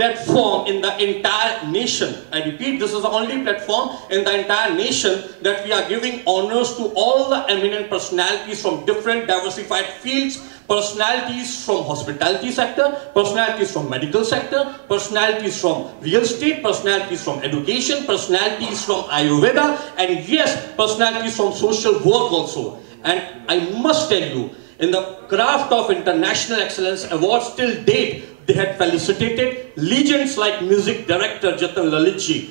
platform in the entire nation. I repeat, this is the only platform in the entire nation that we are giving honors to all the eminent personalities from different diversified fields, personalities from hospitality sector, personalities from medical sector, personalities from real estate, personalities from education, personalities from Ayurveda, and yes, personalities from social work also. And I must tell you, in the craft of International Excellence Awards till date, they had felicitated legends like music director Jatan Lalitji,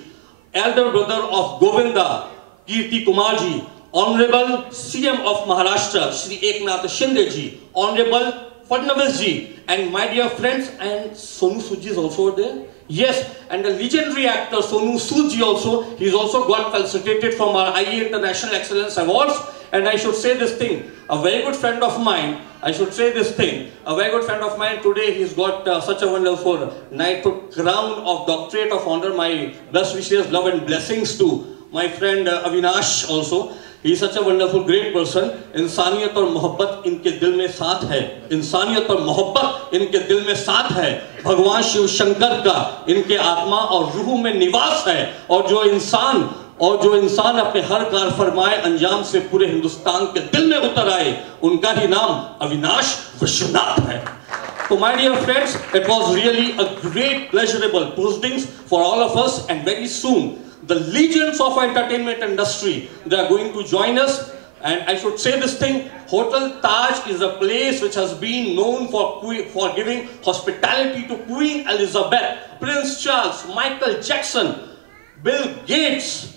elder brother of Govinda, Kirti Kumarji, Honorable CM of Maharashtra, Shri Eknath Shindeji, Honorable Fadnavis and my dear friends, and Sonu Sood is also there. Yes, and the legendary actor Sonu Sood also, he's also got felicitated from our IE International Excellence Awards. And I should say this thing, a very good friend of mine, a very good friend of mine today, he's got such a wonderful knighthood crown of doctorate of honor. My best wishes, love and blessings to my friend Avinash also. He is such a wonderful, great person. इंसानियत और मोहब्बत इनके दिल में साथ है. इंसानियत और मोहब्बत इनके दिल में साथ है. भगवान शिव शंकर का इनके आत्मा और रूह में निवास है. और जो इंसान अपने हर कार फरमाए अंजाम से पूरे हिंदुस्तान के दिल में उतर आए, उनका ही नाम अविनाश विश्वनाथ है. So my dear friends, it was really a great pleasurable postings for all of us, and very soon the legends of entertainment industry, they are going to join us. And I should say this thing, Hotel Taj is a place which has been known for giving hospitality to Queen Elizabeth, Prince Charles, Michael Jackson, Bill Gates,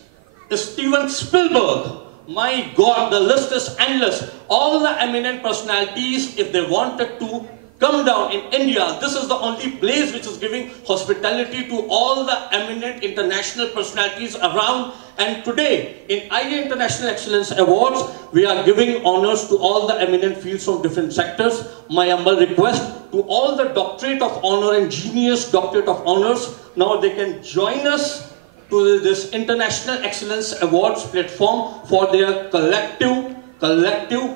Steven Spielberg. My God, the list is endless. All the eminent personalities, if they wanted to come down in India, this is the only place which is giving hospitality to all the eminent international personalities around. And today, in IE International Excellence Awards, we are giving honors to all the eminent fields from different sectors. My humble request to all the Doctorate of Honor and Genius Doctorate of Honors, now they can join us to this International Excellence Awards platform for their collective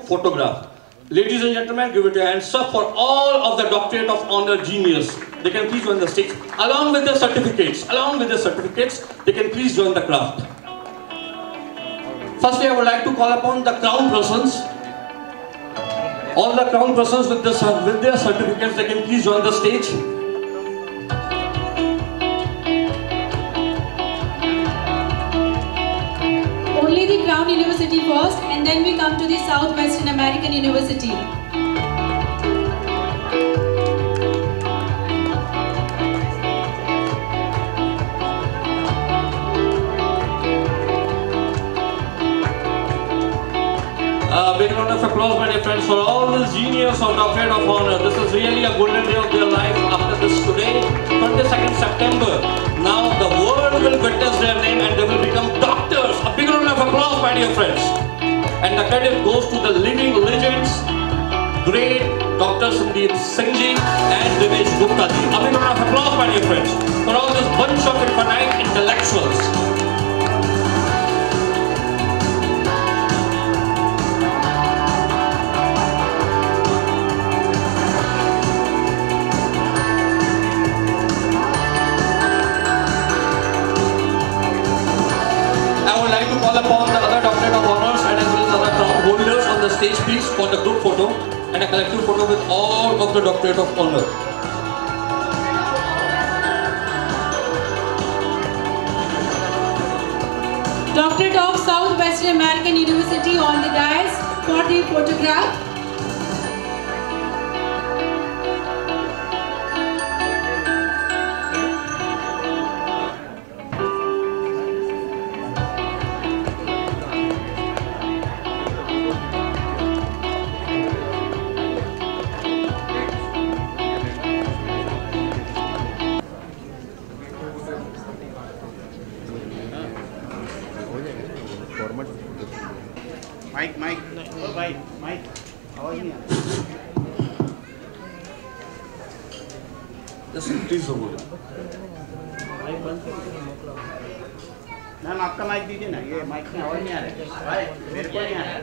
photograph. Ladies and gentlemen, give it your hands up for all of the Doctorate of Honor Genius. They can please join the stage. Along with their certificates, they can please join the craft. Firstly, I would like to call upon the crown persons. All the crown persons with their certificates, they can please join the stage. Only the Crown University first, and then we come to the Southwestern American University. Big round of applause, my dear friends, for all the genius of Doctorate of Honor. This is really a golden day of their life after this today, 22nd September. Now the world will witness their name and they will become doctors. A big round of applause, my dear friends. And the credit goes to the living legends, great Dr. Sandeep Singh ji and Dinesh Gupta ji. A big round of applause, my dear friends, for all this bunch of infinite intellectuals. Upon the other Doctorate of Honors and as well as other crown holders on the stage, please, for the group photo and a collective photo with all of the Doctorate of Honor. Doctorate of Southwestern American University on the dais for the photograph. Mike, आवाज नहीं आ रहा। Just increase the volume. Ma'am आपका mic दीजिए ना, ये mic में आवाज नहीं आ रहा है भाई, मेरे को नहीं आ रहा है।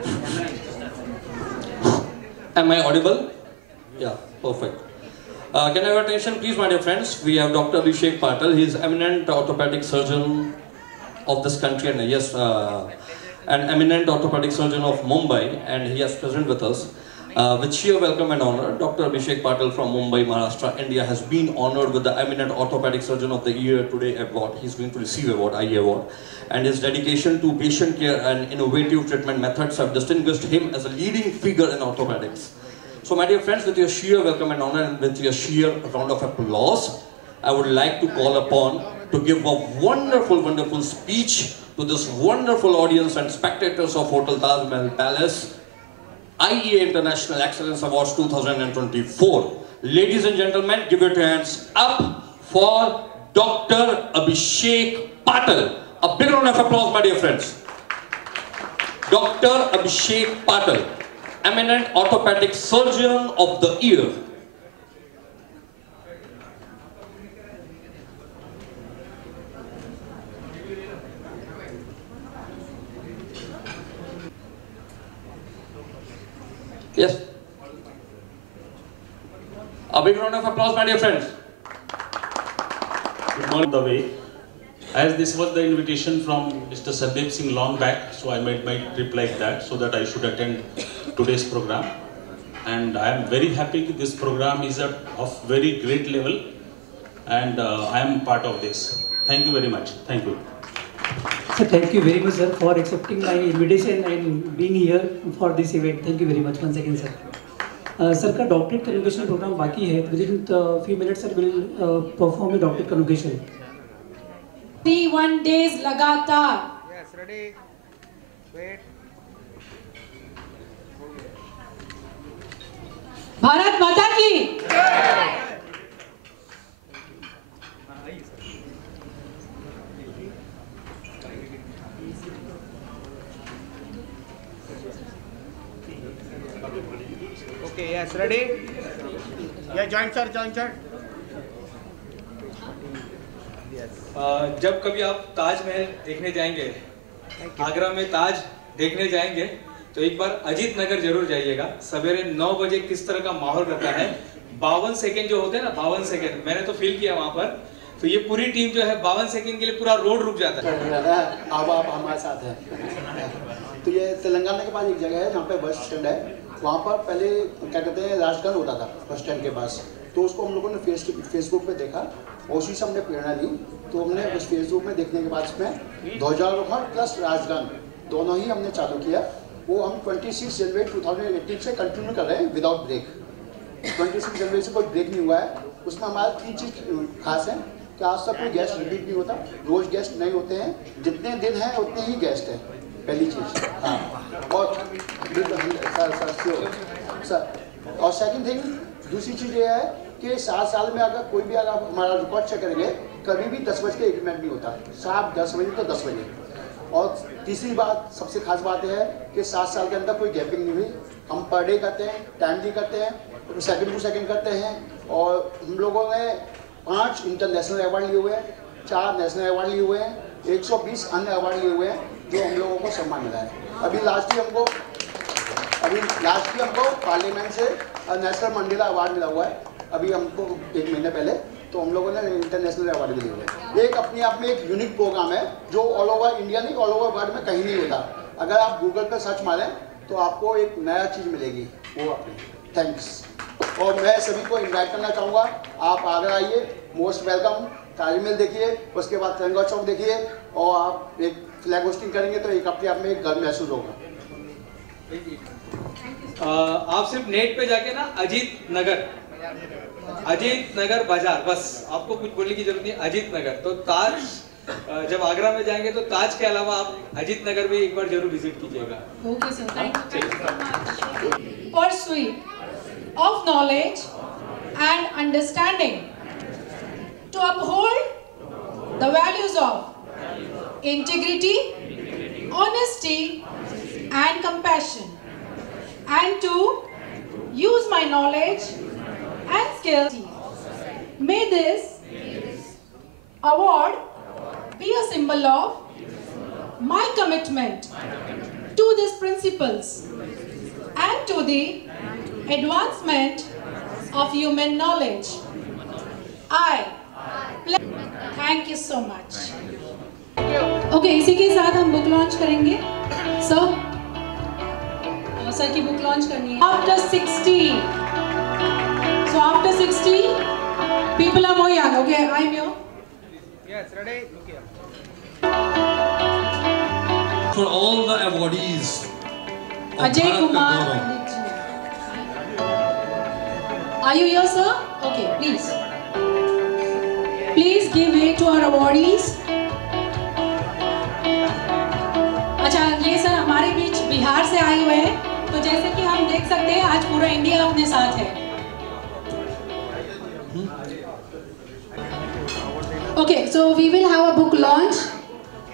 Am I audible? Yeah, perfect. Can I have attention please, my dear friends? We have Dr. Abhishek Patil. He is eminent orthopedic surgeon of this country, and yes, an eminent orthopedic surgeon of Mumbai, and he is present with us. With sheer welcome and honor, Dr. Abhishek Patil from Mumbai, Maharashtra, India has been honored with the Eminent Orthopedic Surgeon of the Year Today award. He's going to receive award, IE award. And his dedication to patient care and innovative treatment methods have distinguished him as a leading figure in orthopedics. So my dear friends, with your sheer welcome and honor and with your sheer round of applause, I would like to call upon to give a wonderful, wonderful speech to this wonderful audience and spectators of Hotel Taj Mahal Palace, IEA International Excellence Awards 2024. Ladies and gentlemen, give your hands up for Dr. Abhishek Patil. A big round of applause, my dear friends. Dr. Abhishek Patil, eminent orthopedic surgeon of the year. Yes. A big round of applause, my dear friends. Good morning, the way. As this was the invitation from Mr. Sandeep Singh long back, so I made my trip like that, so that I should attend today's program. And I am very happy that this program is of very great level, and I am part of this. Thank you very much. Thank you. Sir, thank you very much, sir, for accepting my invitation and being here for this event. Thank you very much once again, sir. Sir, का doctorate convocation programme बाकी है. Within few minutes, sir will perform a doctorate convocation. 31 days लगातार. Yes, ready. Wait. Bharat माता की. Okay, yes, ready. Yeah, join sir, join sir. जब कभी आप ताजमहल देखने जाएंगे, आगरा में ताज देखने जाएंगे, तो एक बार अजीत नगर जरूर जाइएगा. सवेरे 9 बजे किस तरह का माहौल रहता है. 52 सेकंड जो होते हैं ना, 52 सेकंड मैंने तो फील किया वहां पर. तो ये पूरी टीम जो है 52 सेकंड के लिए पूरा रोड रुक जाता है. अब आप हमारे साथ हैं. तो ये तेलंगाना के पास एक जगह है जहाँ पे बस स्टैंड है. वहाँ पर पहले क्या कहते हैं राजगन होता था बस स्टैंड के पास. तो उसको हम लोगों ने फेसबुक पे देखा और उसी से हमने प्रेरणा ली. तो हमने उस फेसबुक में देखने के बाद इसमें ध्वजारोहण प्लस राजगन दोनों ही हमने चालू किया. वो हम 26 जनवरी 2018 से कंटिन्यू कर रहे हैं विदाउट ब्रेक. 26 जनवरी से कोई ब्रेक नहीं हुआ है. उसमें हमारा 3 चीज़ खास है कि आज तक कोई गेस्ट रिपीट नहीं होता. रोज़ गेस्ट नहीं होते हैं. जितने दिन हैं उतने ही गेस्ट हैं. पहली चीज़. हाँ. और सर और सेकंड थिंग दूसरी चीज़ ये है कि 7 साल में अगर कोई भी अगर हमारा रिकॉर्ड चेक करेंगे कभी भी 10 बजे के एग्रीमेंट नहीं होता. साफ 10 बजे तो 10 बजे. और तीसरी बात सबसे खास बात यह है कि 7 साल के अंदर कोई गैपिंग नहीं हुई. हम पर डे करते हैं, टाइमली करते हैं, सेकंड टू सेकंड करते हैं. और हम लोगों ने 5 इंटरनेशनल अवार्ड लिए हुए हैं, 4 नेशनल अवार्ड लिए हुए हैं, 120 अन्य अवार्ड लिए हुए हैं जो हम लोगों को सम्मान मिला है. अभी लास्ट ही हमको पार्लियामेंट से नेशनल मंडेला अवार्ड मिला हुआ है अभी हमको 1 महीने पहले. तो हम लोगों ने इंटरनेशनल अवार्ड भी लिए हुए हैं. एक अपने आप में एक यूनिक प्रोग्राम है जो ऑल ओवर इंडिया नहीं ऑल ओवर वर्ल्ड में कहीं नहीं होता. अगर आप गूगल पर सर्च मारें तो आपको एक नया चीज़ मिलेगी. वो अपनी थैंक्स. और मैं सभी को इन्वाइट करना चाहूँगा, आप आगरा आइए, मोस्ट वेलकम. ताजमहल देखिए, उसके बाद तिरंगा चौक देखिए और आप एक फ्लैग होस्टिंग करेंगे तो एक अपने आप में एक गर्व महसूस होगा. आप सिर्फ नेट पे जाके ना अजीत नगर बाजार, बस आपको कुछ बोलने की जरूरत नहीं. अजीत नगर तो ताज जब आगरा में जाएंगे तो ताज के अलावा आप अजीत नगर भी एक बार जरूर विजिट कीजिएगा. Okay, sir. Thank you so much. Pursuit of knowledge and understanding to uphold the values of integrity, honesty, and compassion, and to use my knowledge and skills. May this award be a symbol of my commitment to these principles and to the advancement of human knowledge. I. Thank you so much. Okay, इसी के साथ हम book launch करेंगे. Sir की book launch करनी है. After 60. So after 60, people are more young. Okay, I'm here. Yes, ready? Look here. For all the awardees. Ajay Kumar Pandit ji. Are you here, sir? Okay, please. Please give way to our awardees. अच्छा, ये sir हमारे बीच बिहार से आए हुए हैं, तो जैसे कि हम देख सकते हैं आज पूरा इंडिया अपने साथ है. Okay, so we will have a book launch.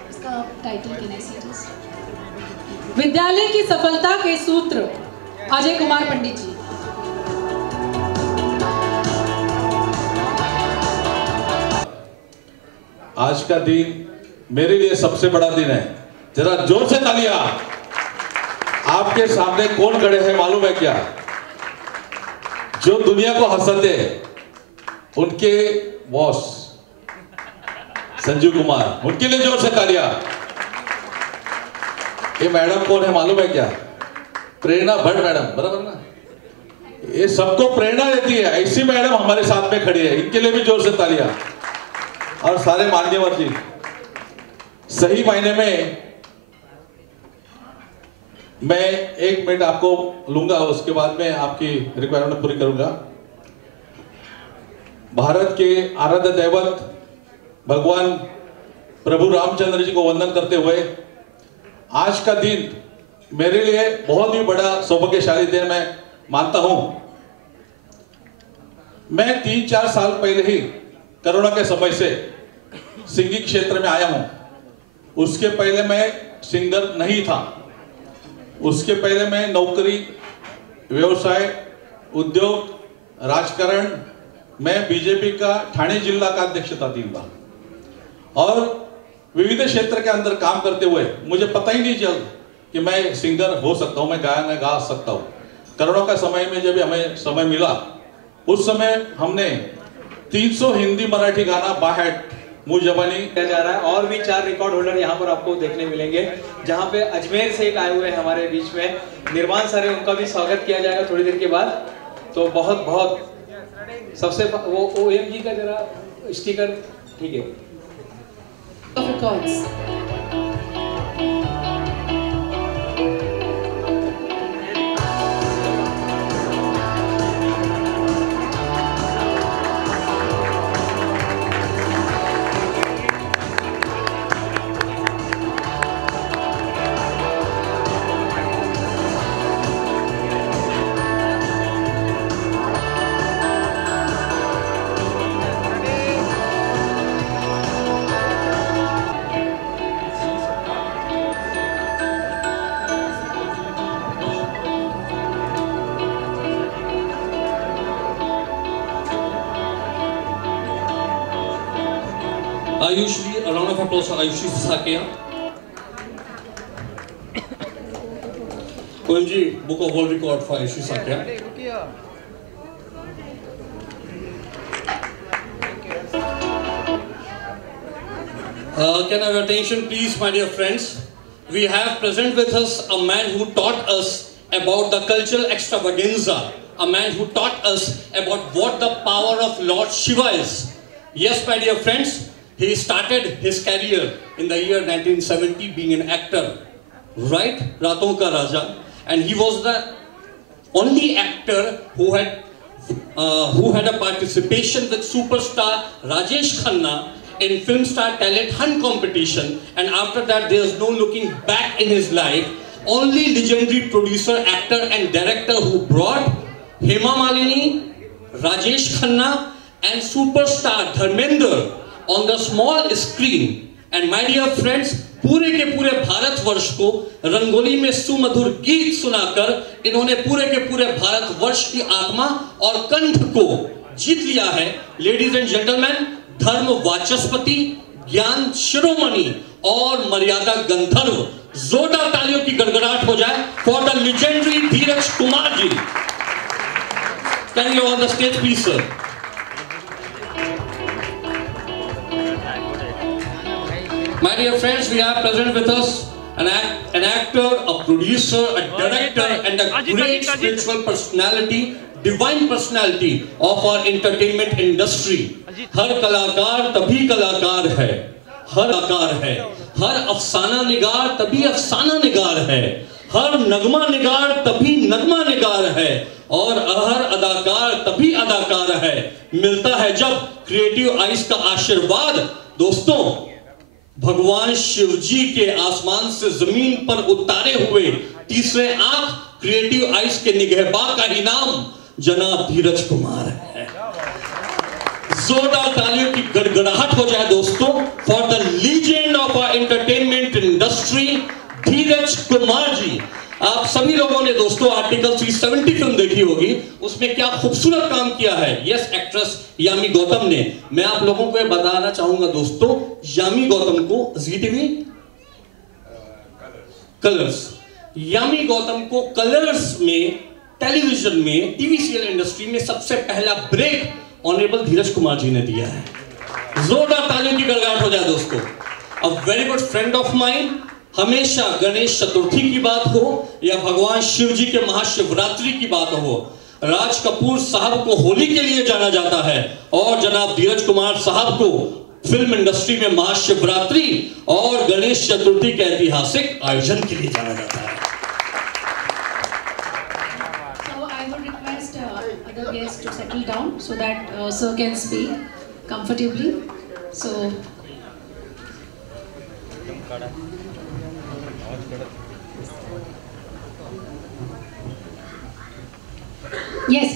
इसका टाइटल क्या है सीरीज? विद्यालय की सफलता के सूत्र, अजय कुमार पंडित जी. आज का दिन मेरे लिए सबसे बड़ा दिन है. जरा जोर से तालियां. आपके सामने कौन खड़े हैं मालूम है क्या? जो दुनिया को हंसाते उनके बॉस संजीव कुमार, उनके लिए जोर से तालियां. ये मैडम कौन है मालूम है क्या? प्रेरणा भट्ट मैडम, बराबर ना? ये सबको प्रेरणा देती है, ऐसी मैडम हमारे साथ में खड़ी है, इनके लिए भी जोर से तालियां. और सारे मान्यवर जी, सही मायने में मैं 1 मिनट आपको लूंगा, उसके बाद में आपकी रिक्वायरमेंट पूरी करूंगा. भारत के आराध्य दैवत भगवान प्रभु रामचंद्र जी को वंदन करते हुए आज का दिन मेरे लिए बहुत ही बड़ा सौभाग्यशाली दिन मैं मानता हूं. मैं 3-4 साल पहले ही कोरोना के समय से सिंगिंग क्षेत्र में आया हूं. उसके पहले मैं सिंगर नहीं था. उसके पहले मैं नौकरी, व्यवसाय, उद्योग, राजकारण, मैं बीजेपी का ठाणे जिला का अध्यक्ष था 3 बार, और विविध क्षेत्र के अंदर काम करते हुए मुझे पता ही नहीं चल कि मैं सिंगर हो सकता हूं, मैं गाना गा सकता हूं. कोरोना का समय में जब हमें समय मिला, उस समय हमने 300 हिंदी मराठी गाना बाहट मुझ जबानी किया जा रहा है. और भी 4 रिकॉर्ड होल्डर यहाँ पर आपको देखने मिलेंगे, जहाँ पे अजमेर से एक आए हुए हैं हमारे बीच में, निर्माण सर है, उनका भी स्वागत किया जाएगा थोड़ी देर के बाद. तो बहुत बहुत सबसे वो OM जी का जरा स्टिकर, ठीक है. Ayushi, a round of applause for Ayushi Sakia. OMG, Book of World Record for Ayushi Sakia. Can I have your attention please, my dear friends? We have present with us a man who taught us about the cultural extravaganza, a man who taught us about what the power of Lord Shiva is. Yes, my dear friends, he started his career in the year 1970 being an actor, right? Raton Ka Raja. And he was the only actor who had a participation with superstar Rajesh Khanna in Film Star Talent Hunt competition. And after that, there's no looking back in his life. Only legendary producer, actor and director who brought Hema Malini, Rajesh Khanna and superstar Dharmender on the small screen. And my dear friends, पूरे के पूरे भारतवर्ष को रंगोली में सुमधुर गीत सुनाकर इन्होंने पूरे के पूरे भारतवर्ष की आत्मा और कंठ को जीत लिया है. लेडीज एंड जेंटलमैन, धर्म वाचस्पति, ज्ञान शिरोमणि और मर्यादा गंधर्व, जोरदार तालियों की गड़गड़ाहट हो जाए for the legendary Dheeraj Kumar ji. Can you on the stage, please, sir? My dear friends, we have present with us an actor, a producer, a director, and a great spiritual personality, divine personality of our entertainment industry. हर कलाकार तभी कलाकार है, हर कलाकार है, हर अफसाना निगार तभी अफसाना निगार है, हर नगमा निगार तभी नगमा निगार है, और हर अदाकार तभी अदाकार है। मिलता है जब क्रिएटिव आइज का आशीर्वाद। दोस्तों, भगवान शिव जी के आसमान से जमीन पर उतारे हुए तीसरे आंख क्रिएटिव आइज के निगहबा का ही नाम जनाब धीरज कुमार है। जोरदार तालियों की गड़गड़ाहट हो जाए दोस्तों for the legend of our entertainment industry, Dheeraj Kumar ji. आप सभी लोगों ने दोस्तों आर्टिकल 370 फिल्म देखी होगी, उसमें क्या खूबसूरत काम किया है यस एक्ट्रेस यामी गौतम ने। मैं आप लोगों को बताना चाहूंगा दोस्तों, यामी गौतम को जी टीवी कलर्स, यामी गौतम को कलर्स में, टेलीविजन में, टीवी सीरियल इंडस्ट्री में सबसे पहला ब्रेक ऑनरेबल धीरज कुमार जी ने दिया है। जोरदार तालियों की गड़गड़ाहट हो जाए दोस्तों। A very good friend of mine, हमेशा गणेश चतुर्थी की बात हो या भगवान शिव जी के महाशिवरात्रि की बात हो, राज कपूर साहब को होली के लिए जाना जाता है और जनाब धीरज कुमार साहब को फिल्म इंडस्ट्री में महाशिवरात्रि और गणेश चतुर्थी के ऐतिहासिक आयोजन के लिए जाना जाता है। Other guests to settle down so that sir can speak comfortably. So yes,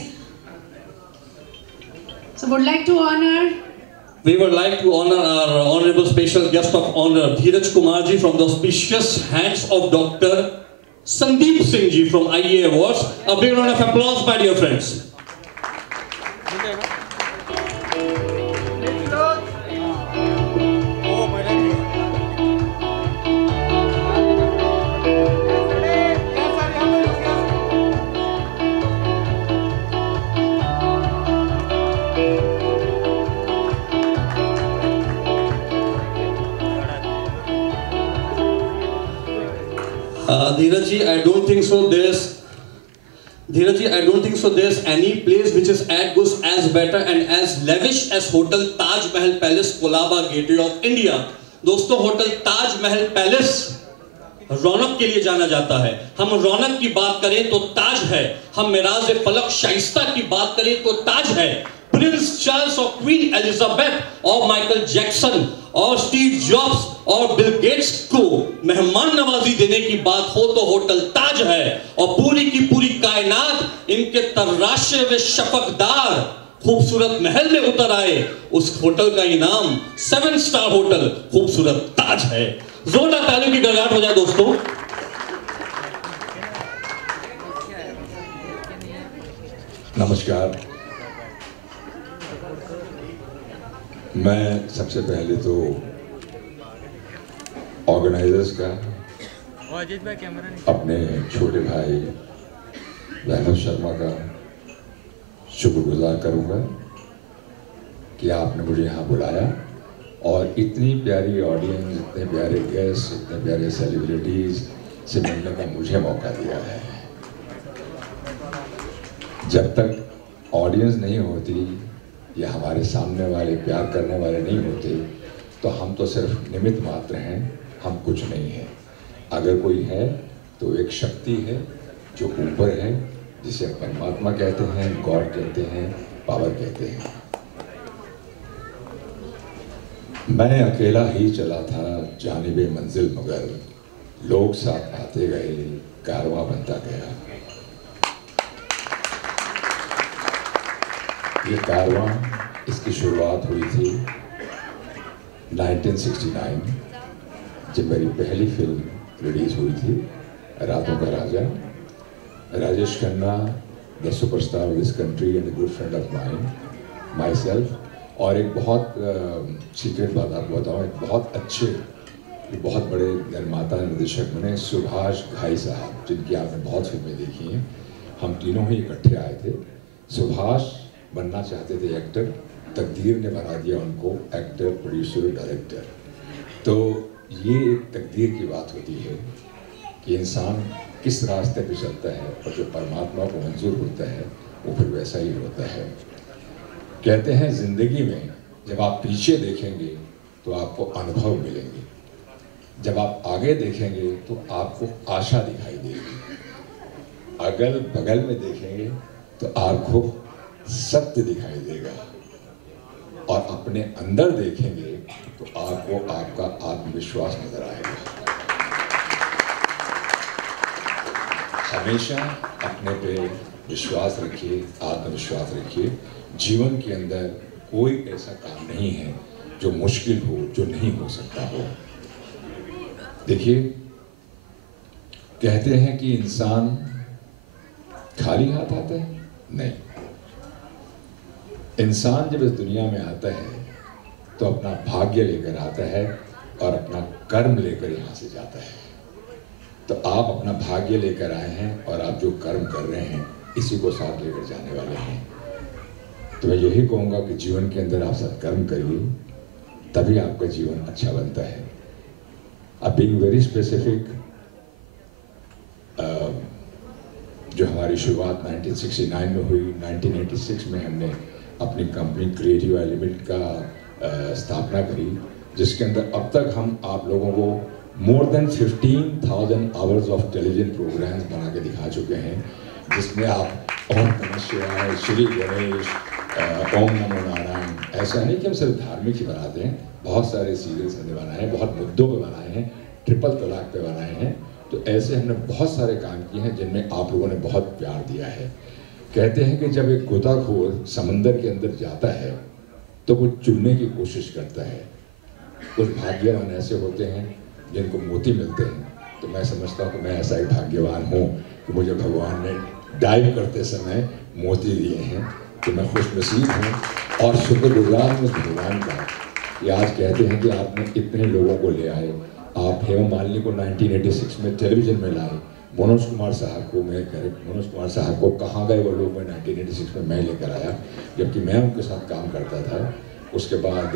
so would like to honor, we would like to honor our honorable special guest of honor Dheeraj Kumar ji from the auspicious hands of Dr. Sandeep Singh ji from IEA Awards. A big round of applause, my dear friends. Dheeraj ji, I don't think so there's any place which is as good, as better and as lavish as Hotel Taj Mahal Palace, Colaba, Gateway of India. दोस्तों, hotel Taj Mahal palace रौनक के लिए जाना जाता है। हम रौनक की बात करें तो ताज है, हम मिराज फलक शाइस्ता की बात करें तो ताज है। प्रिंस चार्ल्स और क्वीन एलिजाबेथ और माइकल जैक्सन और स्टीव जॉब्स और बिल गेट्स को मेहमान नवाजी देने की बात हो तो होटल ताज है, और पूरी की पूरी कायनात इनके तराशे व शफकदार खूबसूरत महल में उतर आए। उस होटल का इनाम 7 स्टार होटल खूबसूरत ताज है। जोरदार तालियों की गड़गड़ाहट हो जाए दोस्तों। नमस्कार। मैं सबसे पहले तो ऑर्गेनाइजर्स का, अपने छोटे भाई वैभव शर्मा का शुक्रगुजार करूंगा कि आपने मुझे यहाँ बुलाया और इतनी प्यारी ऑडियंस, इतने प्यारे गेस्ट, इतने प्यारे सेलिब्रिटीज से मिलने का मुझे मौका दिया है। जब तक ऑडियंस नहीं होती या हमारे सामने वाले प्यार करने वाले नहीं होते तो हम तो सिर्फ निमित्त मात्र हैं, हम कुछ नहीं हैं। अगर कोई है तो एक शक्ति है जो ऊपर है, जिसे परमात्मा कहते हैं, गॉड कहते हैं, पावर कहते हैं। मैं अकेला ही चला था जानिबे मंजिल, मगर लोग साथ आते गए, कारवां बनता गया। ये कारवां, इसकी शुरुआत हुई थी 1969 जब मेरी पहली फिल्म रिलीज हुई थी, रातों का राजा। Rajesh Khanna, the superstar of this country and a good friend of mine, myself, और एक बहुत सीक्रेट बात आपको बताऊँ, एक बहुत अच्छे, बहुत बड़े निर्माता निर्देशक बने सुभाष घाई साहब, जिनकी आपने बहुत फिल्में देखी हैं। हम तीनों ही इकट्ठे आए थे सुभाष बनना चाहते थे एक्टर, तकदीर ने बना दिया उनको एक्टर, प्रोड्यूसर, डायरेक्टर। तो ये एक तकदीर की बात होती है कि इंसान किस रास्ते पे चलता है और जो परमात्मा को मंजूर होता है वो फिर वैसा ही होता है। कहते हैं ज़िंदगी में जब आप पीछे देखेंगे तो आपको अनुभव मिलेंगे, जब आप आगे देखेंगे तो आपको आशा दिखाई देगी, अगल बगल में देखेंगे तो आपको सत्य दिखाई देगा, और अपने अंदर देखेंगे तो आपको आपका आत्मविश्वास नजर आएगा। हमेशा अपने पे विश्वास रखिए, आत्मविश्वास रखिए। जीवन के अंदर कोई ऐसा काम नहीं है जो मुश्किल हो, जो नहीं हो सकता हो। देखिए, कहते हैं कि इंसान खाली हाथ आता है, नहीं। इंसान जब इस दुनिया में आता है तो अपना भाग्य लेकर आता है और अपना कर्म लेकर यहाँ से जाता है। तो आप अपना भाग्य लेकर आए हैं और आप जो कर्म कर रहे हैं इसी को साथ लेकर जाने वाले हैं। तो मैं यही कहूँगा कि जीवन के अंदर आप सत्कर्म करिए, तभी आपका जीवन अच्छा बनता है। अब बीइंग वेरी स्पेसिफिक, जो हमारी शुरुआत 1969 में हुई, 1986 में हमने अपनी कंपनी क्रिएटिव एलिमेंट का स्थापना करी, जिसके अंदर अब तक हम आप लोगों को more than 15,000 hours of television programmes बना के दिखा चुके हैं, जिसमें आप ओम नमः शिवाय, श्री गणेश, ओम नमो नारायण, ऐसा नहीं कि हम सिर्फ धार्मिक ही बनाते हैं, बहुत सारे सीरियल्स हमने बनाए हैं, बहुत मुद्दों पे बनाए हैं, ट्रिपल तलाक पे बनाए हैं। तो ऐसे हमने बहुत सारे काम किए हैं जिनमें आप लोगों ने बहुत प्यार दिया है। कहते हैं कि जब एक गोताखोर समंदर के अंदर जाता है तो वो चुनने की कोशिश करता है। कुछ भाग्यवान ऐसे होते हैं जिनको मोती मिलते हैं। तो मैं समझता हूँ कि मैं ऐसा ही भाग्यवान हूँ कि मुझे भगवान ने डाइव करते समय मोती दिए हैं। तो मैं खुशनसीब हूँ और शुक्रगुजार हूँ भगवान का कि आज कहते हैं कि आपने इतने लोगों को ले आए। आप हेमा मालिनी को 1986 में टेलीविज़न में लाए, मनोज कुमार साहब को, मैं मनोज कुमार साहब को कहाँ गए वो लोग, मैं 1986 में मैं लेकर आया, जबकि मैं उनके साथ काम करता था। उसके बाद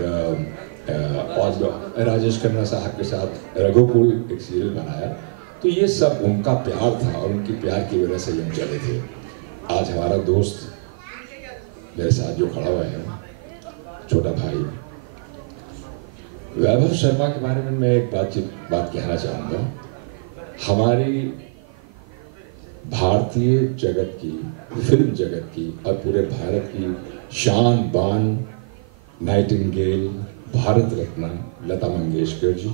और राजेश खन्ना साहब के साथ रघुकुल एक सीरियल बनाया। तो ये सब उनका प्यार था और उनकी प्यार की वजह से हम चले थे। आज हमारा दोस्त मेरे साथ जो खड़ा हुआ है, छोटा भाई वैभव शर्मा के बारे में मैं एक बात कहना चाहूँगा। हमारी भारतीय जगत की, फिल्म जगत की और पूरे भारत की शान बान नाइटिंगेल, भारत रत्न लता मंगेशकर जी,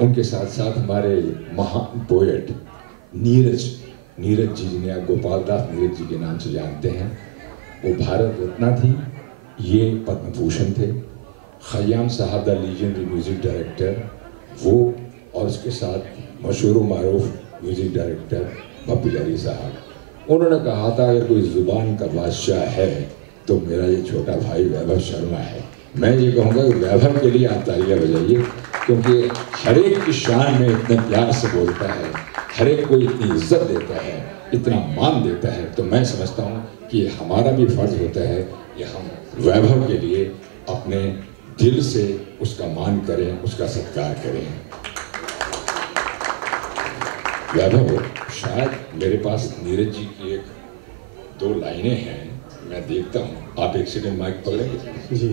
उनके साथ साथ हमारे महान पोएट नीरज जी जिन्हें आप गोपाल दास नीरज जी के नाम से जानते हैं, वो भारत रत्न थी, ये पद्म भूषण थे। खयाम साहब द लीजेंडरी म्यूज़िक डायरेक्टर वो, और उसके साथ मशहूर मारूफ म्यूज़िक डायरेक्टर पप्पू जारी साहब। उन्होंने कहा था अगर कोई ज़ुबान का बादशाह है तो मेरा ये छोटा भाई वैभव शर्मा है। मैं ये कहूँगा कि वैभव के लिए आप तालियां बजाइए, क्योंकि हर एक की शान में इतने प्यार से बोलता है, हर एक को इतनी इज्जत देता है, इतना मान देता है। तो मैं समझता हूँ कि हमारा भी फर्ज होता है कि हम वैभव के लिए अपने दिल से उसका मान करें, उसका सत्कार करें। वैभव, शायद मेरे पास नीरज जी की एक दो लाइनें हैं, मैं देखता हूँ। आप एक सेकंड माइक पकड़ेंगे जी।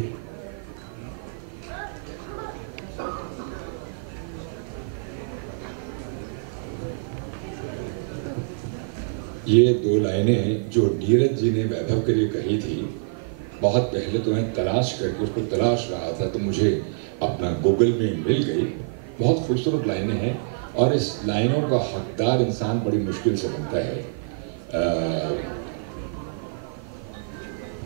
ये दो लाइनें जो नीरज जी ने वैभव के लिए कही थी, बहुत पहले तो मैं तलाश करके उसको तलाश रहा था, तो मुझे अपना गूगल में मिल गई। बहुत खूबसूरत लाइनें हैं और इस लाइनों का हकदार इंसान बड़ी मुश्किल से बनता है।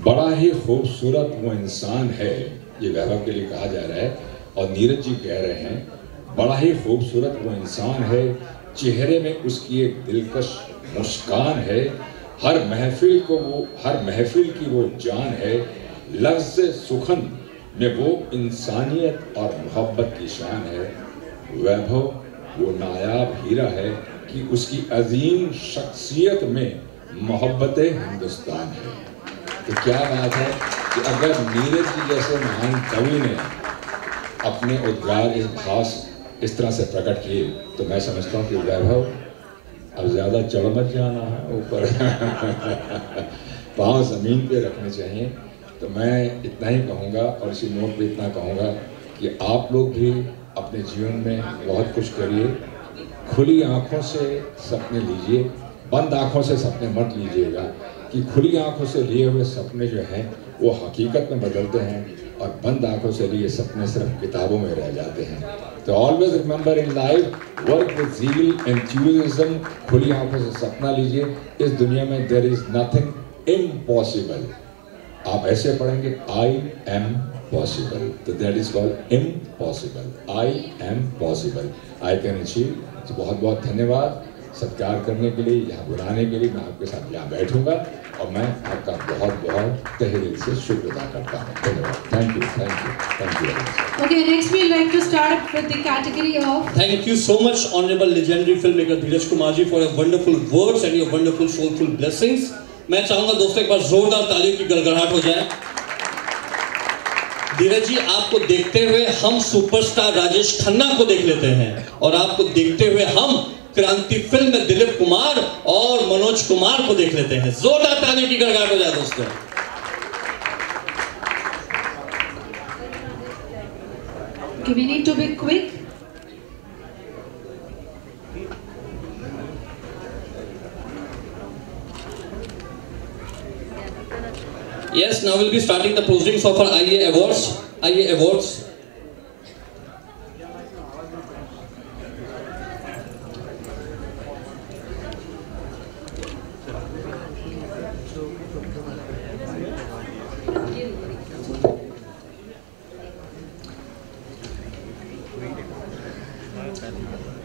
बड़ा ही खूबसूरत वो इंसान है, ये वैभव के लिए कहा जा रहा है, और नीरज जी कह रहे हैं बड़ा ही खूबसूरत वो इंसान है, चेहरे में उसकी एक दिलकश मुस्कान है, हर महफिल की वो जान है, लफ्ज़ सुखन में वो इंसानियत और मोहब्बत की शान है। वैभव वो नायाब हीरा है कि उसकी अजीम शख्सियत में मोहब्बत हिंदुस्तान है। तो क्या बात है कि अगर नीरज जी जैसे महान कवि ने अपने उद्गार इस भाष इस तरह से प्रकट किए, तो मैं समझता हूँ कि वैभव अब ज़्यादा चढ़ मत जाना है ऊपर, पाँव ज़मीन पे रखने चाहिए। तो मैं इतना ही कहूँगा और इसी नोट पे इतना कहूँगा कि आप लोग भी अपने जीवन में बहुत कुछ करिए, खुली आँखों से सपने लीजिए, बंद आँखों से सपने मत लीजिएगा कि खुली आँखों से लिए हुए सपने जो हैं वो हकीकत में बदलते हैं और बंद आँखों से लिए सपने सिर्फ किताबों में रह जाते हैं। तो always remember in life, work with zeal, enthusiasm, खुली आँखों से सपना लीजिए। इस दुनिया में देयर इज़ नथिंग इम्पॉसिबल। आप ऐसे पढ़ेंगे आई एम पॉसिबल, तो that is called impossible. I am possible, I can achieve. तो बहुत बहुत धन्यवाद सत्कार करने के लिए, यहाँ बुलाने के लिए। मैं आपके साथ यहाँ बैठूंगा और मैं आपका बहुत बहुत तहे दिल से शुक्र अदा करता हूँ। धन्यवाद। Thank you, thank you, thank you. Okay, next we'd like to start with the category of. Thank you so much, Honorable Legendary Filmmaker Dheeraj Kumar ji, for your wonderful words and your wonderful soulful blessings. मैं चाहूंगा दोस्तों एक बार जोरदार तालियों की गड़गड़ाहट हो जाए। धीरज जी, आपको देखते हुए हम सुपरस्टार राजेश खन्ना को देख लेते हैं और आपको देखते हुए हम क्रांति फिल्म में दिलीप कुमार और मनोज कुमार को देख लेते हैं। जोरदार तालियों की गड़गड़ाहट हो जाए दोस्तों। Okay, we need to be quick. Yes, now we'll be starting the postings of our IA Awards. IA Awards.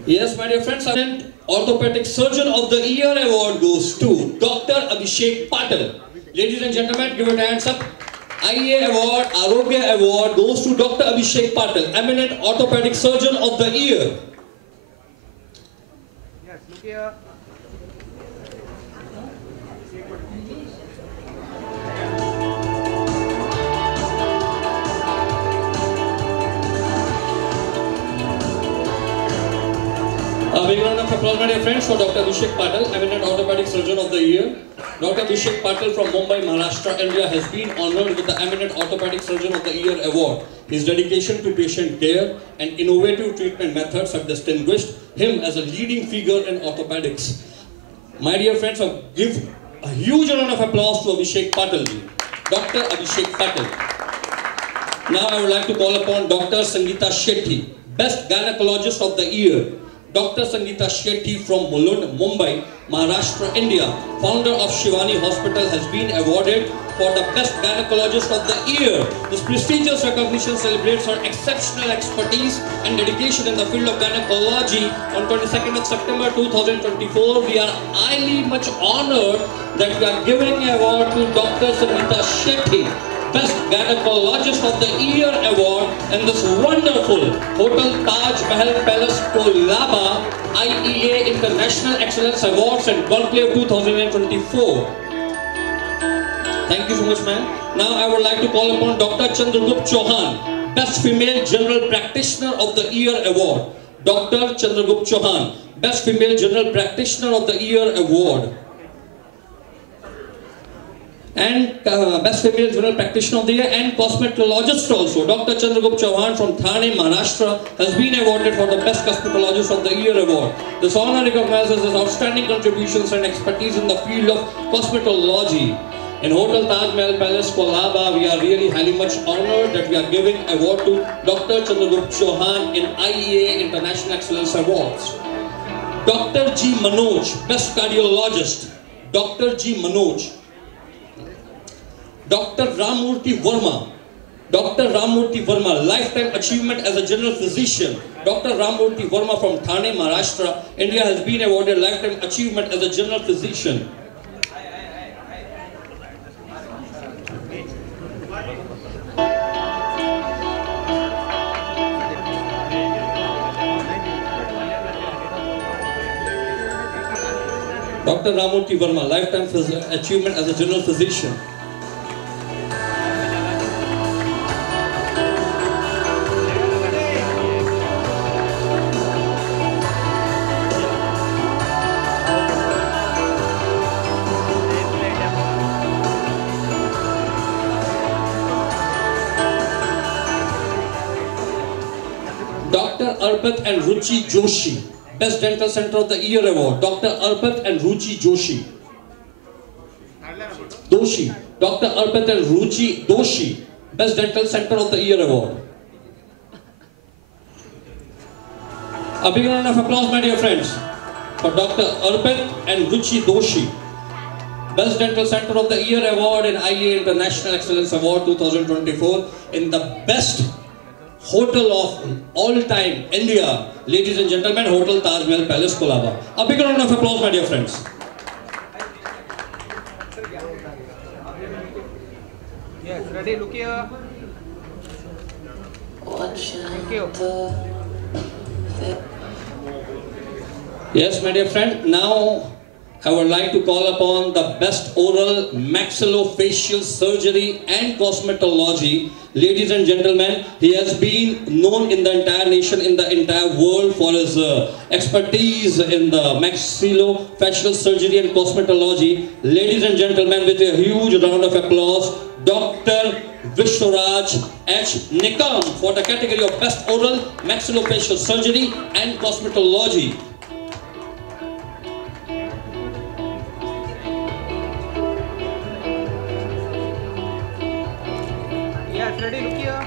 Yes, my dear friends, Orthopedic Surgeon of the Year Award goes to Dr. Abhishek Patil. Ladies and gentlemen, give it hands up. IA Award, Arogya Award goes to Dr. Abhishek Patil, Eminent Orthopedic Surgeon of the Year. Yes, look here. A big round of applause, my dear friends, for Dr. Abhishek Patil, Eminent Orthopedic Surgeon of the Year. Dr. Abhishek Patil from Mumbai, Maharashtra, India has been honored with the Eminent Orthopedic Surgeon of the Year award. His dedication to patient care and innovative treatment methods have distinguished him as a leading figure in orthopedics. My dear friends, give a huge round of applause to Abhishek Patil. Dr. Abhishek Patil. Now I would like to call upon Dr. Sangeeta Shetty, Best Gynecologist of the Year. Dr. Sangeeta Shetty from Mulund, Mumbai, Maharashtra, India, founder of Shivani Hospital, has been awarded for the Best Gynecologist of the Year. This prestigious recognition celebrates her exceptional expertise and dedication in the field of gynecology. On 22nd of September 2024, we are highly much honored that we are giving an award to Dr. Sangeeta Shetty, Best Gynecologist of the Year award in this wonderful Hotel Taj Mahal Palace Kolaba IEA International Excellence Awards and Conclave 2024. Thank you so much, ma'am. Now I would like to call upon Dr. Chandragupta Chauhan, Best Female General Practitioner of the Year award. Dr. Chandragupta Chauhan, Best Female General Practitioner of the Year award. And Best Female General Practitioner of the Year and Cosmetologist also. Dr. Chandragupta Chauhan from Thane, Maharashtra has been awarded for the Best Cosmetologist of the Year award. This honor recognizes his outstanding contributions and expertise in the field of cosmetology. In Hotel Taj Mahal Palace, Kolaba, we are really highly much honored that we are giving award to Dr. Chandragupta Chauhan in IEA International Excellence Awards. Dr. G. Manoj, Best Cardiologist. Dr. G. Manoj. Dr. Ramurthy Verma. Dr. Ramurthy Verma, Lifetime Achievement as a General Physician. Dr. Ramurthy Verma from Thane, Maharashtra, India has been awarded Lifetime Achievement as a General Physician. Dr. Ramurthy Verma, lifetime achievement as a general physician. Dr. Arpit and Ruchi Joshi, Best Dental Center of the Year Award. Dr. Arpit and Ruchi Joshi. Dr. Arpit and Ruchi Doshi, Best Dental Center of the Year Award. A big round of applause, my dear friends, for Dr. Arpit and Ruchi Doshi, Best Dental Center of the Year Award in IEA International Excellence Award 2024 in the Best Hotel of all time, India. Ladies and gentlemen, Hotel Taj Mahal Palace, Colaba. A big round of applause, my dear friends. Yes, ready, look here. Thank you. Yes, my dear friend, now I would like to call upon the best oral maxillofacial surgery and cosmetology. Ladies and gentlemen, he has been known in the entire nation, in the entire world for his expertise in the maxillofacial surgery and cosmetology. Ladies and gentlemen, with a huge round of applause, Dr. Vishwaraj H. Nikam for the category of best oral maxillofacial surgery and cosmetology. Yes, ready, look here.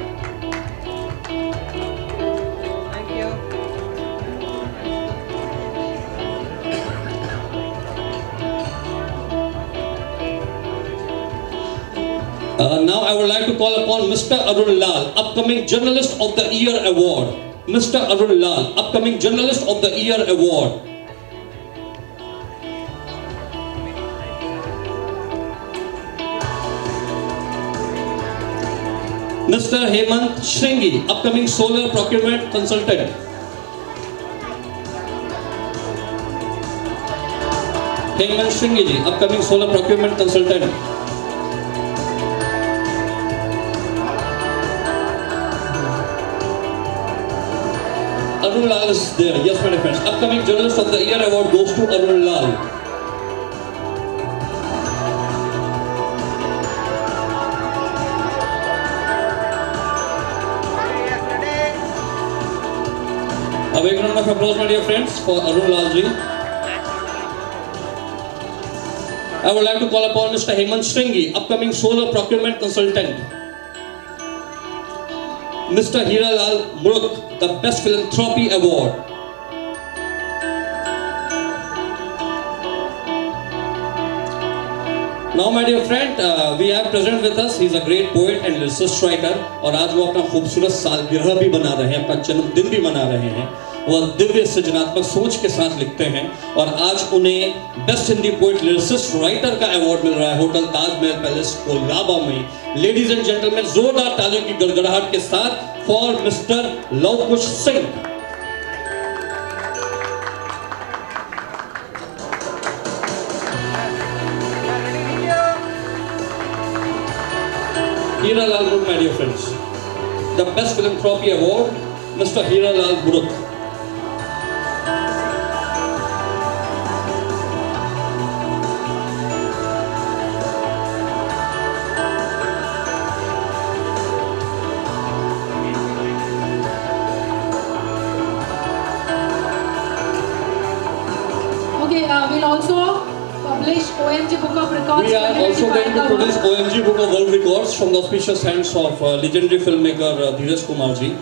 Thank you. Now I would like to call upon Mr. Arun Lal, upcoming Journalist of the Year Award. Mr. Arun Lal, upcoming Journalist of the Year Award. Mr. Hemant Shringi, upcoming Solar Procurement Consultant. Hemant Shringi ji, upcoming Solar Procurement Consultant. Arun Lal is there. Yes, my dear friends. Upcoming Journalist of the Year Award goes to Arun Lal. A big round of applause, my dear friends, for Arun Lal ji. I would like to call upon Mr. Hemant Shringi, upcoming Solar Procurement Consultant. Mr. Hiralal Muruk, the Best Philanthropy Award. Now, my dear friend, we have present with us. He's a great poet and lyricist writer. और आज वो अपना खूबसूरत सालगिरह भी बना रहे हैं, अपना जन्मदिन भी मना रहे हैं. वो दिव्य सृजनात्मक सोच के साथ लिखते हैं और आज उन्हें best Hindi poet lyricist writer का अवार्ड मिल रहा है होटल ताज महल पैलेस कोलाबा में. लेडीज एंड जेंटलमैन, जोरदार तालियों की गड़गड़ाहट के साथ for mister Lavkush Singh. Hiralal Muruk, my dear friends. The Best Philanthropy Award, Mr. Hiralal Muruk. Okay, we'll also publish OMG Book of Records. We are also going to produce OMG Book of World Records from the auspicious hands of legendary filmmaker Dheeraj Kumar ji.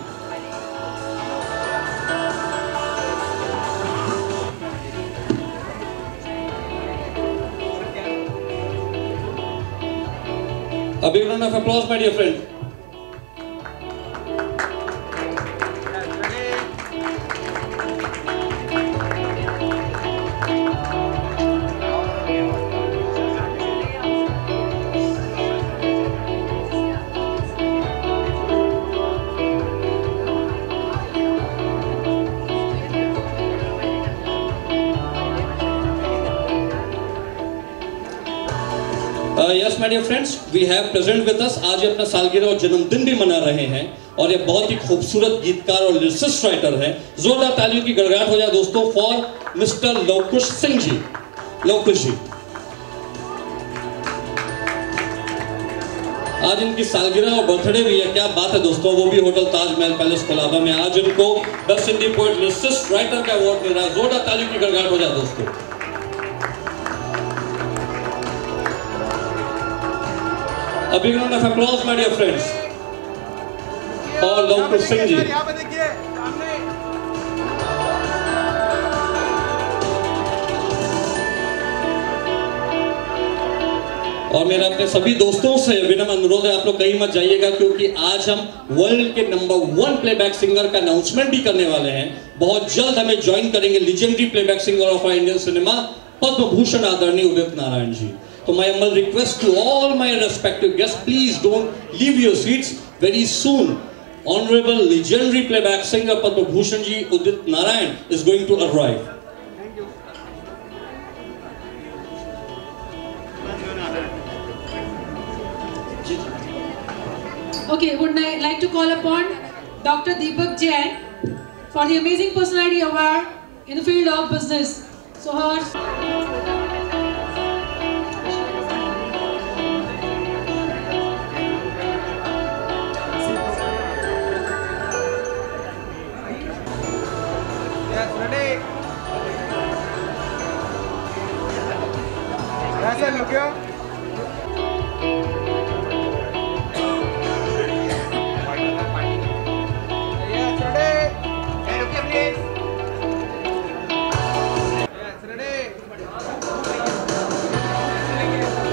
A big round of applause, my dear friend. Yes, my dear friends, we have present with us आज ये अपना सालगिरह और जन्मदिन भी मना रहे हैं और ये बहुत ही खूबसूरत गीतकार और लिरिसिस्ट राइटर हैं। जोरदार तालियों की गड़गड़ाहट हो जाए दोस्तों फॉर मिस्टर लवकुश सिंह जी। लवकुश जी, आज इनकी सालगिरह और बर्थडे भी है, क्या बात है दोस्तों, वो भी होटल ताजमहल पैलेस कोलाबा में। आज इनको best Hindi poet lyricist writer का अवार्ड मिल रहा है। जोरदार तालियों की गड़गड़ाहट हो जाए दोस्तों। A big round of applause, my dear friends, for Lawkush Singh ji. और मेरा अपने सभी दोस्तों से विनम्र अनुरोध है, आप लोग कहीं मत जाइएगा क्योंकि आज हम वर्ल्ड के नंबर 1 प्लेबैक सिंगर का अनाउंसमेंट भी करने वाले हैं। बहुत जल्द हमें ज्वाइन करेंगे legendary playback singer of our Indian cinema, Padma Bhushan आदरणीय Udit Narayan ji. So my humble request to all my respective guests, please don't leave your seats. Very soon, Honorable legendary playback singer Padma Bhushan ji Udit Narayan is going to arrive. Thank you. Okay, would I like to call upon Dr. Deepak Jain for the Amazing Personality Award in the field of business. So her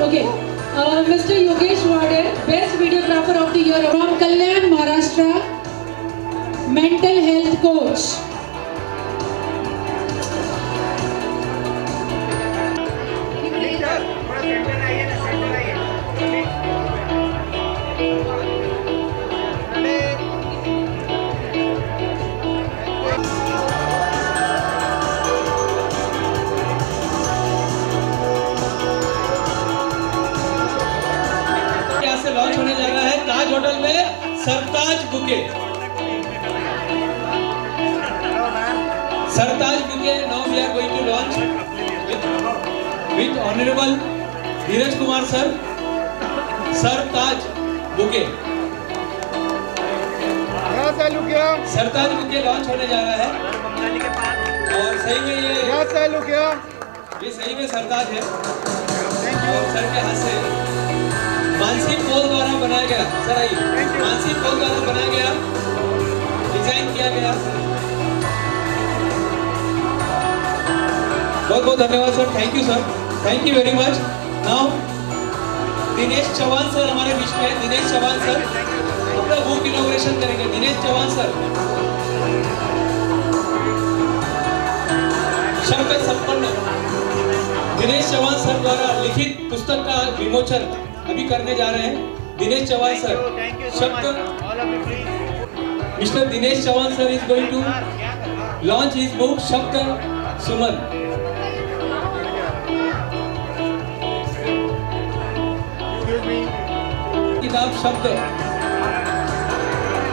Okay, Mr. Yogesh Warden, Best Videographer of the Year from Kalyan, Maharashtra, Mental Health Coach. Launch होने जा रहा है Taj hotel में Sartaj bouquet. Sartaj bouquet now we are going to launch with honourable Dheeraj Kumar sir. Sartaj bouquet, Sartaj bouquet launch होने जा रहा है और सही में ये सही में सरताज है और सर के हाथ से मानसी पोल द्वारा बनाया गया। सर आइए, मानसी पोल द्वारा बनाया गया, डिजाइन किया गया। बहुत बहुत धन्यवाद sir, thank you sir, thank you very much. Now Dinesh Chauhan sir हमारे बीच में है। दिनेश चौहान सर अपना बुक इनॉग्रेशन करेंगे। दिनेश चौहान सर, शब्द संपन्न दिनेश चौहान सर द्वारा लिखित पुस्तक का विमोचन अभी करने जा रहे हैं। दिनेश चौहान सर, शब्द mister Dinesh Chauhan sir is going to launch his book Shabd Suman. किताब शब्द,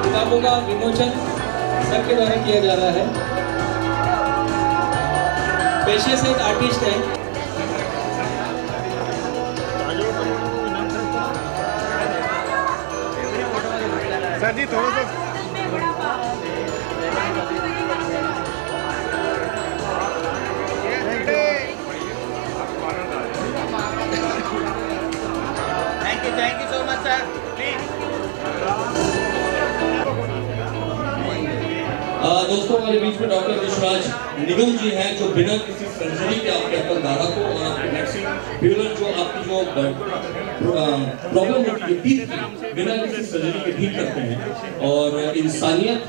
किताबों का विमोचन सर के द्वारा किया जा रहा है। पेशे से एक आर्टिस्ट है। सर जी थोड़ा सा thank you so much sir, please. दोस्तों हमारे बीच में डॉक्टर विश्वराज निगम जी हैं जो बिना किसी सर्जरी के आपके अकल दाढ़ा को और आपके मैक्सिमम जो आपकी जो प्रॉब्लम होती है टीथ की, बिना किसी सर्जरी के ठीक करते हैं। और इंसानियत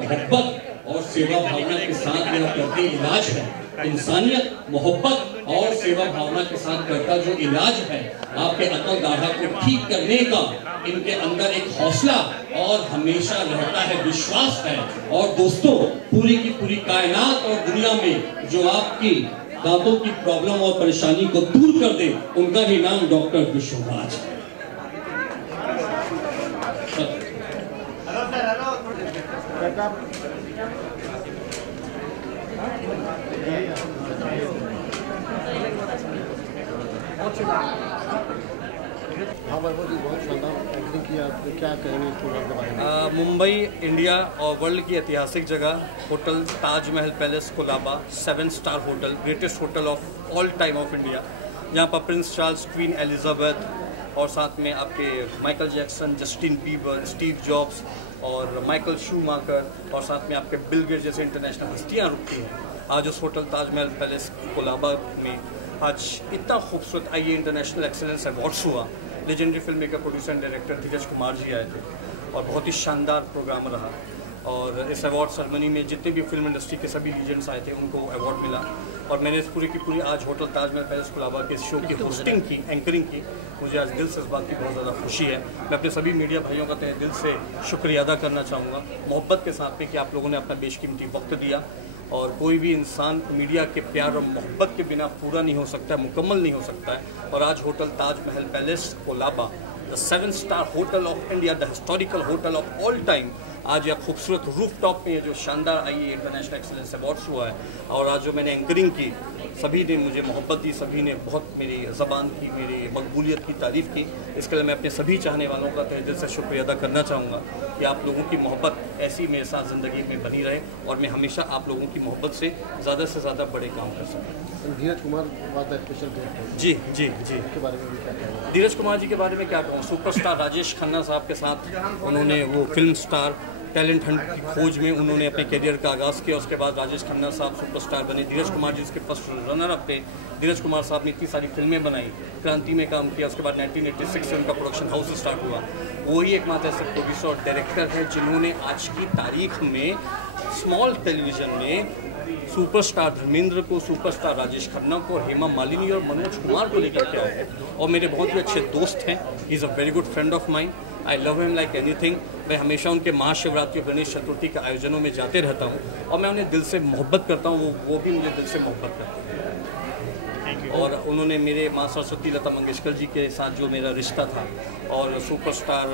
मोहब्बत और सेवा भावना के साथ मेरा करते इलाज है। इंसानियत मोहब्बत और सेवा भावना के साथ करता जो इलाज है आपके अकल दाढ़ा को ठीक करने का, इनके अंदर एक हौसला और हमेशा रहता है विश्वास है। और दोस्तों पूरी की पूरी कायनात और दुनिया में जो आपकी दांतों की प्रॉब्लम और परेशानी को दूर कर दे, उनका ही नाम डॉक्टर विश्वराज। क्या कहेंगे प्रोग्राम के बारे में? मुंबई, इंडिया और वर्ल्ड की ऐतिहासिक जगह hotel Taj Mahal palace Colaba 7 star hotel, greatest hotel of all time of India, जहाँ पर प्रिंस चार्ल्स, क्वीन एलिजाबेथ और साथ में आपके Michael Jackson, Justin Bieber, Steve jobs और माइकल शूमाकर और साथ में आपके बिल गेट्स जैसे इंटरनेशनल हस्तियाँ रुकती हैं। आज उस होटल ताजमहल पैलेस कोलाबा में आज इतना खूबसूरत आईए इंटरनेशनल एक्सेलेंस अवार्ड्स हुआ। Legendary film maker, producer and director Dheeraj Kumar ji आए थे और बहुत ही शानदार प्रोग्राम रहा। और इस अवार्ड सेरेमनी में जितने भी फिल्म इंडस्ट्री के सभी लीजेंड्स आए थे उनको अवार्ड मिला। और मैंने इस पूरी की पूरी आज होटल ताजमहल पैलेस कोलाबा के शो की होस्टिंग की, एंकरिंग की। मुझे आज दिल से इस बात की बहुत ज़्यादा खुशी है। मैं अपने सभी मीडिया भाइयों का दिल से शुक्रिया अदा करना चाहूँगा मोहब्बत के साथ में कि आप लोगों ने अपना बेशकीमती वक्त दिया। और कोई भी इंसान मीडिया के प्यार और मोहब्बत के बिना पूरा नहीं हो सकता है, मुकम्मल नहीं हो सकता है। और आज hotel Taj Mahal palace Colaba, the 7 star hotel of India, the historical hotel of all time, आज यह खूबसूरत रूफटॉप में जो शानदार आईए इंटरनेशनल एक्सीलेंस अवार्ड्स हुआ है। और आज जो मैंने एंकरिंग की, सभी ने मुझे मोहब्बत दी, सभी ने बहुत मेरी ज़बान की, मेरी मकबूलियत की तारीफ़ की। इसके लिए मैं अपने सभी चाहने वालों का तहे दिल से शुक्रिया अदा करना चाहूँगा कि आप लोगों की मोहब्बत ऐसी मेरे साथ ज़िंदगी में बनी रहे और मैं हमेशा आप लोगों की मोहब्बत से ज़्यादा बड़े काम कर सकूँ। धीरज कुमार स्पेशल जी जी जी के बारे में भी क्या कहेंगे? धीरज कुमार जी के बारे में क्या कहूँ। सुपरस्टार राजेश खन्ना साहब के साथ उन्होंने वो फिल्म स्टार टैलेंट हंट की खोज में उन्होंने अपने करियर का आगाज़ किया। उसके बाद राजेश खन्ना साहब सुपरस्टार बने। धीरज कुमार जी उसके फर्स्ट रनर अप थे। धीरज कुमार साहब ने इतनी सारी फिल्में बनाई, क्रांति में काम किया। उसके बाद 1986 से उनका प्रोडक्शन हाउस स्टार्ट हुआ। वही एकमात्र ऐसे प्रोड्यूसर और डायरेक्टर है जिन्होंने आज की तारीख में स्मॉल टेलीविज़न में सुपरस्टार धर्मेंद्र को, सुपरस्टार राजेश खन्ना को, हेमा मालिनी और मनोज कुमार को लेकर के आए। और मेरे बहुत ही अच्छे दोस्त हैं। He is a very good friend of mine. I love him like anything. मैं हमेशा उनके महाशिवरात्रि और गणेश चतुर्थी के आयोजनों में जाते रहता हूँ और मैं उन्हें दिल से मोहब्बत करता हूँ, वो भी मुझे दिल से मोहब्बत करते हैं। और उन्होंने मेरे माँ सरस्वती लता मंगेशकर जी के साथ जो मेरा रिश्ता था, और सुपरस्टार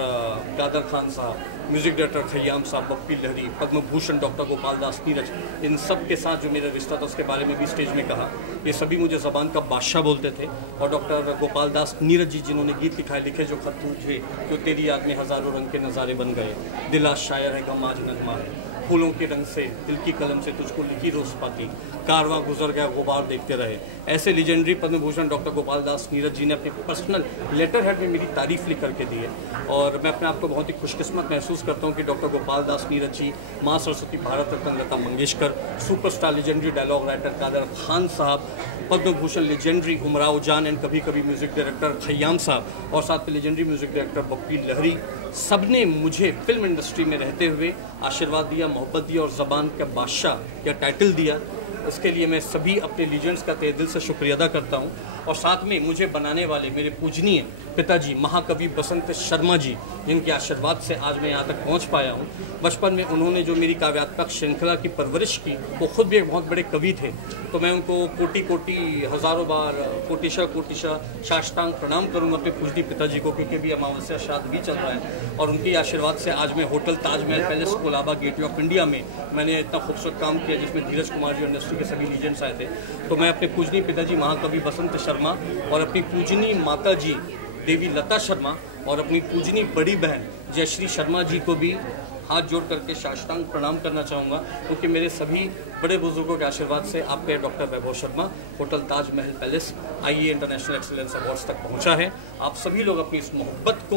कादर खान साहब, म्यूज़िक डायरेक्टर खय्याम साहब, बप्पी लहरी, पद्म भूषण डॉक्टर गोपाल दास नीरज, इन सब के साथ जो मेरा रिश्ता था उसके बारे में भी स्टेज में कहा। ये सभी मुझे ज़बान का बादशाह बोलते थे। और डॉक्टर गोपाल दास नीरज जी जिन्होंने गीत लिखे जो खत थे, जो तेरी याद में हज़ारों रंग के नज़ारे बन गए, दिल आज शायर है गम आज नगमा है, फूलों के रंग से दिल की कलम से तुझको लिखी रोज पाती, कारवां गुजर गया गुबार देखते रहे। ऐसे लीजेंडरी पद्म भूषण डॉक्टर गोपाल दास नीरज जी ने अपने पर्सनल लेटर हेड में मेरी तारीफ लिख करके दी है। और मैं अपने आप को बहुत ही खुशकिस्मत महसूस करता हूँ कि डॉक्टर गोपाल दास नीरज जी, माँ Saraswati, Bharat Ratna Lata Mangeshkar, superstar legendary dialogue writer Kader Khan Sahab, Padma Bhushan legendary Umrao जान एंड कभी कभी म्यूजिक डायरेक्टर खय्याम साहब, और साथ में legendary music director Bappi Lahiri, सबने मुझे फिल्म इंडस्ट्री में रहते हुए आशीर्वाद दिया, मोहब्बत दिया और ज़बान का बादशाह या टाइटल दिया। इसके लिए मैं सभी अपने लीजेंड्स का तहे दिल से शुक्रिया अदा करता हूँ। और साथ में मुझे बनाने वाले मेरे पूजनीय पिताजी महाकवि बसंत शर्मा जी, जिनके आशीर्वाद से आज मैं यहाँ तक पहुँच पाया हूँ। बचपन में उन्होंने जो मेरी काव्यात्मक श्रृंखला की परवरिश की, वो खुद भी एक बहुत बड़े कवि थे, तो मैं उनको कोटि कोटि हज़ारों बार कोटिशा साष्टांग प्रणाम करूँगा अपने पूजनीय पिताजी को, क्योंकि अभी अमावस्या श्राद्ध भी चल रहा है। और उनके आशीर्वाद से आज मैं hotel Taj Mahal palace Colaba gateway of India में मैंने इतना खूबसूरत काम किया, जिसमें धीरज कुमार जी इंडस्ट्री के सभी लीजेंड्स आए थे। तो मैं अपने पूजनीय पिताजी महाकवि बसंत शर्मा और अपनी पूजनीय माता जी देवी लता शर्मा और अपनी पूजनीय बड़ी बहन जयश्री शर्मा जी को भी हाथ जोड़ करके साष्टांग प्रणाम करना चाहूँगा, क्योंकि मेरे सभी बड़े बुजुर्गों के आशीर्वाद से आपके डॉक्टर वैभव शर्मा होटल ताजमहल पैलेस आईए इंटरनेशनल एक्सीलेंस अवार्ड्स तक पहुँचा है। आप सभी लोग अपनी इस मोहब्बत को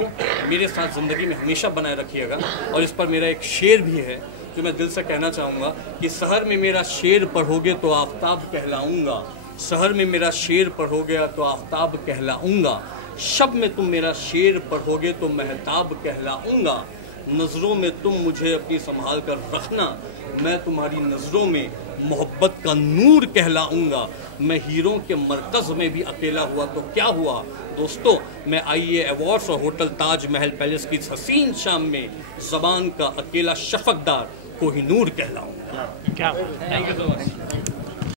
मेरे साथ ज़िंदगी में हमेशा बनाए रखिएगा। और इस पर मेरा एक शेर भी है जो मैं दिल से कहना चाहूँगा कि शहर में मेरा शेर पढ़ोगे तो आफताब कहलाऊँगा, शहर में मेरा शेर पढ़ोगे तो आफताब कहलाऊँगा, शब में तुम मेरा शेर पढ़ोगे तो महताब कहलाऊँगा, नज़रों में तुम मुझे अपनी संभाल कर रखना, मैं तुम्हारी नज़रों में मोहब्बत का नूर कहलाऊँगा, मैं हीरों के मरकज़ में भी अकेला हुआ तो क्या हुआ। दोस्तों, मैं आईए अवार्ड्स और होटल ताजमहल पैलेस की इस हसीन शाम में ज़बान का अकेला शफकदार कोहिनूर कहलाऊँगा। क्या थैंक यू सो मच।